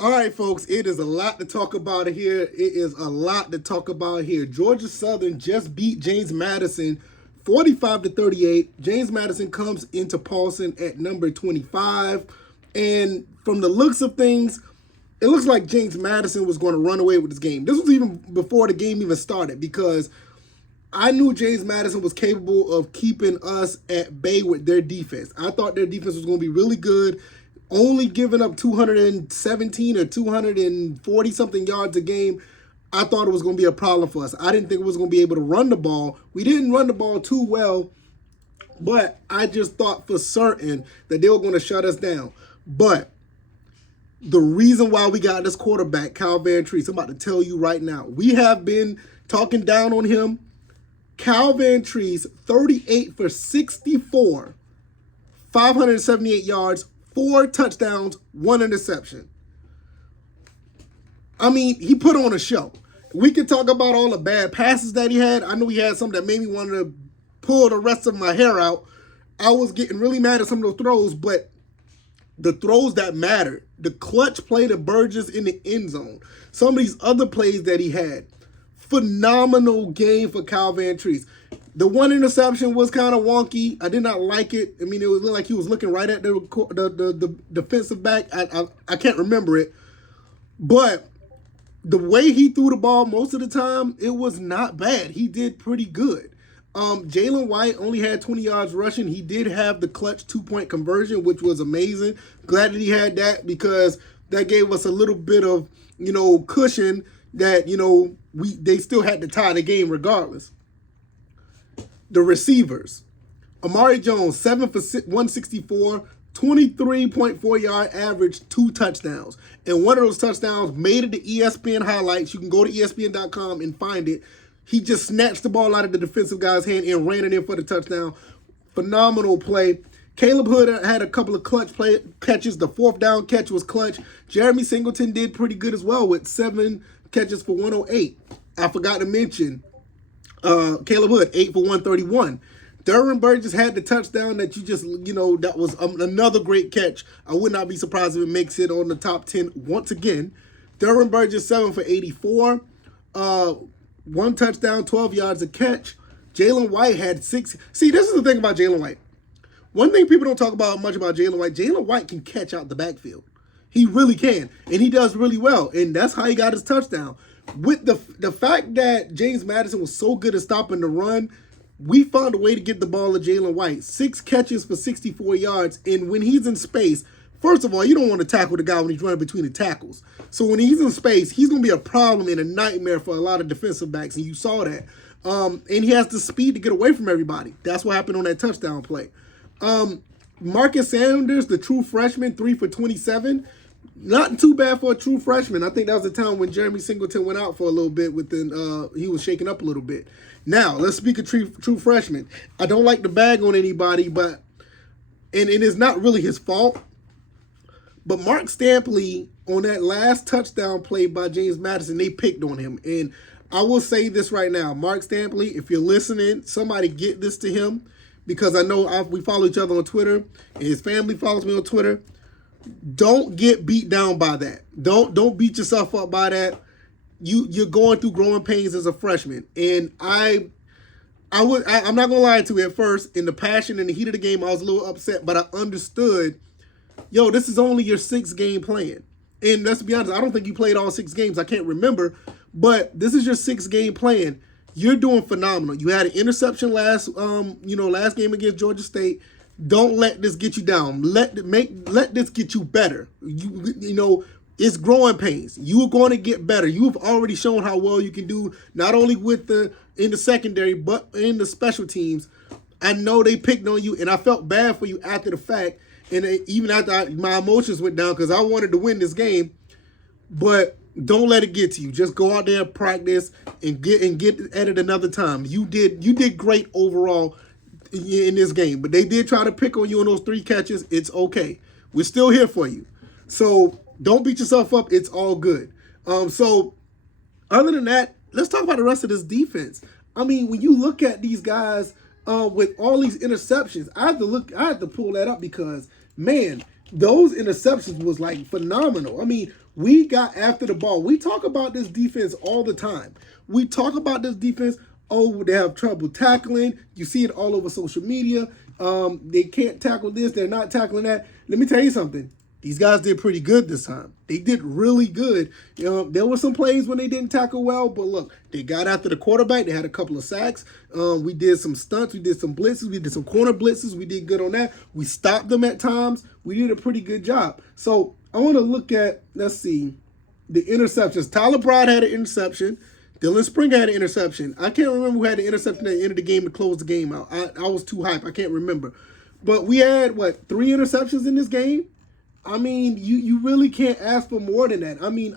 All right, folks, it is a lot to talk about here. It is a lot to talk about here. Georgia Southern just beat James Madison 45 to 38. James Madison comes into Paulson at number 25. And from the looks of things, it looks like James Madison was going to run away with this game. This was even before the game even started because I knew James Madison was capable of keeping us at bay with their defense. I thought their defense was going to be really good, only giving up 217 or 240 something yards a game. I thought it was going to be a problem for us. I didn't think it was going to be able to run the ball. We didn't run the ball too well, but I just thought for certain that they were going to shut us down. But the reason why we got this quarterback, Cal Van-Treese, I'm about to tell you right now. We have been talking down on him. Cal Van-Treese, 38 for 64, 578 yards, 4 touchdowns, 1 interception. I mean, he put on a show. We could talk about all the bad passes that he had. I know he had some that made me want to pull the rest of my hair out. I was getting really mad at some of those throws, but the throws that mattered, the clutch play to Burgess in the end zone, some of these other plays that he had, phenomenal game for Cal Van-Treese. The one interception was kind of wonky. I did not like it. I mean, it looked like he was looking right at the defensive back. I can't remember it. But the way he threw the ball most of the time, it was not bad. He did pretty good. Jalen White only had 20 yards rushing. He did have the clutch 2-point conversion, which was amazing. Glad that he had that because that gave us a little bit of, cushion that, they still had to tie the game regardless. The receivers. Amari Jones, 7 for 164, 23.4 yard average, 2 touchdowns. And one of those touchdowns made it to ESPN highlights. You can go to ESPN.com and find it. He just snatched the ball out of the defensive guy's hand and ran it in for the touchdown. Phenomenal play. Caleb Hood had a couple of clutch catches. The 4th down catch was clutch. Jeremy Singleton did pretty good as well with 7 catches for 108. I forgot to mention Caleb Hood, 8 for 131. Derwin Burgess had the touchdown that that was another great catch. I would not be surprised if it makes it on the top 10 once again. Derwin Burgess, 7 for 84. 1 touchdown, 12 yards a catch. Jalen White had 6. See, this is the thing about Jalen White. One thing people don't talk about much about Jalen White can catch out the backfield. He really can, and he does really well, and that's how he got his touchdown. With the fact that James Madison was so good at stopping the run, we found a way to get the ball to Jalen White. 6 catches for 64 yards, and when he's in space, first of all, you don't want to tackle the guy when he's running between the tackles. So when he's in space, he's going to be a problem and a nightmare for a lot of defensive backs, and you saw that. And he has the speed to get away from everybody. That's what happened on that touchdown play. Marcus Sanders, the true freshman, 3 for 27. Not too bad for a true freshman. I think that was the time when Jeremy Singleton went out for a little bit. He was shaking up a little bit. Now, let's speak of true freshman. I don't like to bag on anybody, and it is not really his fault. But Mark Stampley, on that last touchdown play by James Madison, they picked on him. And I will say this right now. Mark Stampley, if you're listening, somebody get this to him. Because I know we follow each other on Twitter, and his family follows me on Twitter. Don't get beat down by that. Don't beat yourself up by that. You're going through growing pains as a freshman, and I'm not gonna lie to you. At first, in the passion and the heat of the game, I was a little upset, but I understood. Yo, this is only your 6th game playing, and let's be honest, I don't think you played all 6 games. I can't remember, but this is your 6th game playing. You're doing phenomenal. You had an interception last game against Georgia State. Don't let this get you down. Let this get you better. It's growing pains. You are going to get better. You've already shown how well you can do, not only in the secondary, but in the special teams. I know they picked on you, and I felt bad for you after the fact, and even after my emotions went down because I wanted to win this game. But don't let it get to you. Just go out there and practice and get at it another time. You did great overall in this game, but they did try to pick on you on those 3 catches. It's okay. We're still here for you. So don't beat yourself up. It's all good. So other than that, let's talk about the rest of this defense. I mean, when you look at these guys with all these interceptions, I had to pull that up because, man, those interceptions was like phenomenal. I mean, we got after the ball. We talk about this defense all the time. We talk about this defense. Oh, they have trouble tackling. You see it all over social media. They can't tackle this. They're not tackling that. Let me tell you something. These guys did pretty good this time. They did really good. There were some plays when they didn't tackle well, but look, they got after the quarterback. They had a couple of sacks. We did some stunts. We did some blitzes. We did some corner blitzes. We did good on that. We stopped them at times. We did a pretty good job. So I want to look at, let's see, the interceptions. Tyler Broad had an interception. Dylan Springer had an interception. I can't remember who had the interception at the end of the game to close the game out. I was too hype. I can't remember. But we had, 3 interceptions in this game? I mean, you really can't ask for more than that. I mean,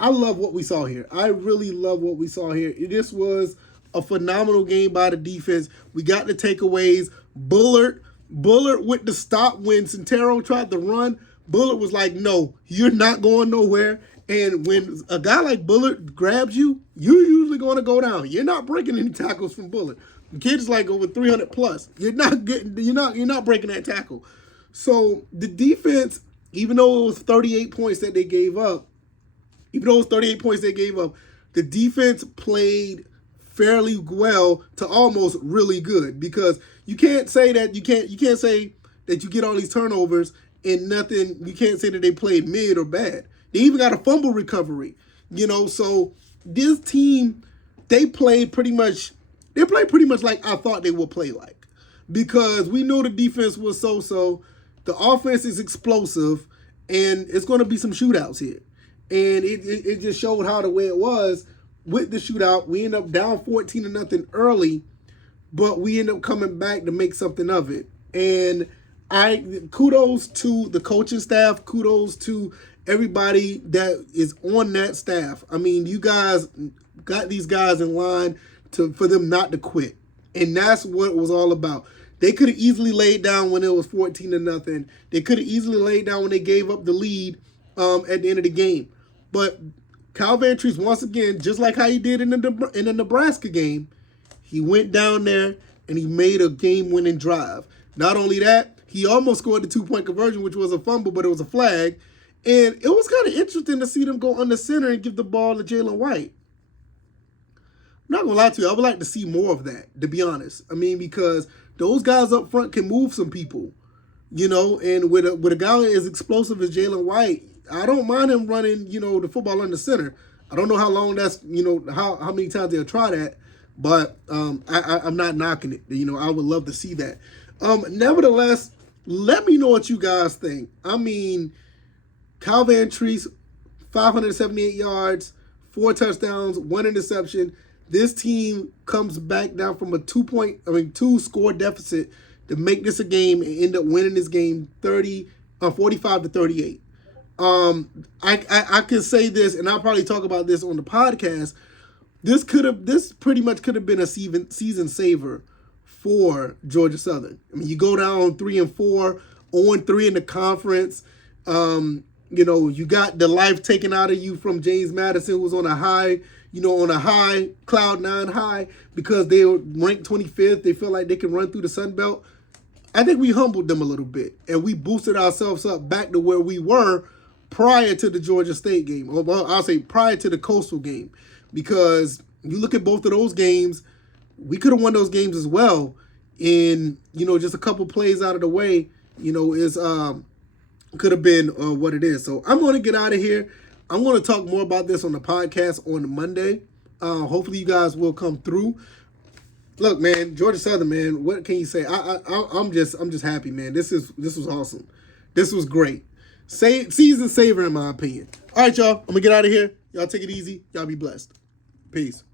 I love what we saw here. I really love what we saw here. This was a phenomenal game by the defense. We got the takeaways. Bullard with the stop when Santero tried to run. Bullard was like, no, you're not going nowhere. And when a guy like Bullard grabs you, you're usually going to go down. You're not breaking any tackles from Bullard. The kid's like over 300 plus. You're not breaking that tackle. So the defense, even though it was 38 points that they gave up, the defense played fairly well to almost really good, because you can't say that you get all these turnovers and nothing. You can't say that they played mid or bad. They even got a fumble recovery, So this team, they played pretty much like I thought they would play like, because we know the defense was so-so. The offense is explosive, and it's going to be some shootouts here. And it just showed how the way it was with the shootout. We end up down 14-0 early, but we end up coming back to make something of it. And kudos to the coaching staff, kudos to everybody that is on that staff. I mean, you guys got these guys in line for them not to quit. And that's what it was all about. They could have easily laid down when it was 14-0. They could have easily laid down when they gave up the lead at the end of the game. But Kyle Vantrease, once again, just like how he did in the Nebraska game, he went down there and he made a game-winning drive. Not only that, he almost scored the 2-point conversion, which was a fumble, but it was a flag. And it was kind of interesting to see them go under center and give the ball to Jalen White. I'm not going to lie to you. I would like to see more of that, to be honest. I mean, because those guys up front can move some people, and with a guy as explosive as Jalen White, I don't mind him running, the football under center. I don't know how long that's, how many times they'll try that, but I'm not knocking it. I would love to see that. Nevertheless, let me know what you guys think. I mean, Kyle Vantrease, 578 yards, 4 touchdowns, 1 interception. This team comes back down from a 2-score deficit to make this a game and end up winning this game 45-38. I can say this, and I'll probably talk about this on the podcast. This pretty much could have been a season saver for Georgia Southern. I mean, you go down 3-4, 0-3 in the conference. You got the life taken out of you from James Madison, who was on a high, cloud 9 high, because they were ranked 25th. They feel like they can run through the Sun Belt. I think we humbled them a little bit, and we boosted ourselves up back to where we were prior to the Georgia State game. Well, I'll say prior to the Coastal game, because you look at both of those games, we could have won those games as well. In, just a couple plays out of the way, could have been what it is. So I'm going to get out of here. I'm going to talk more about this on the podcast on Monday. Hopefully you guys will come through. Look, man, Georgia Southern, man, what can you say? I'm just happy, man. This was awesome. This was great. Season saver, in my opinion. All right, y'all. I'm going to get out of here. Y'all take it easy. Y'all be blessed. Peace.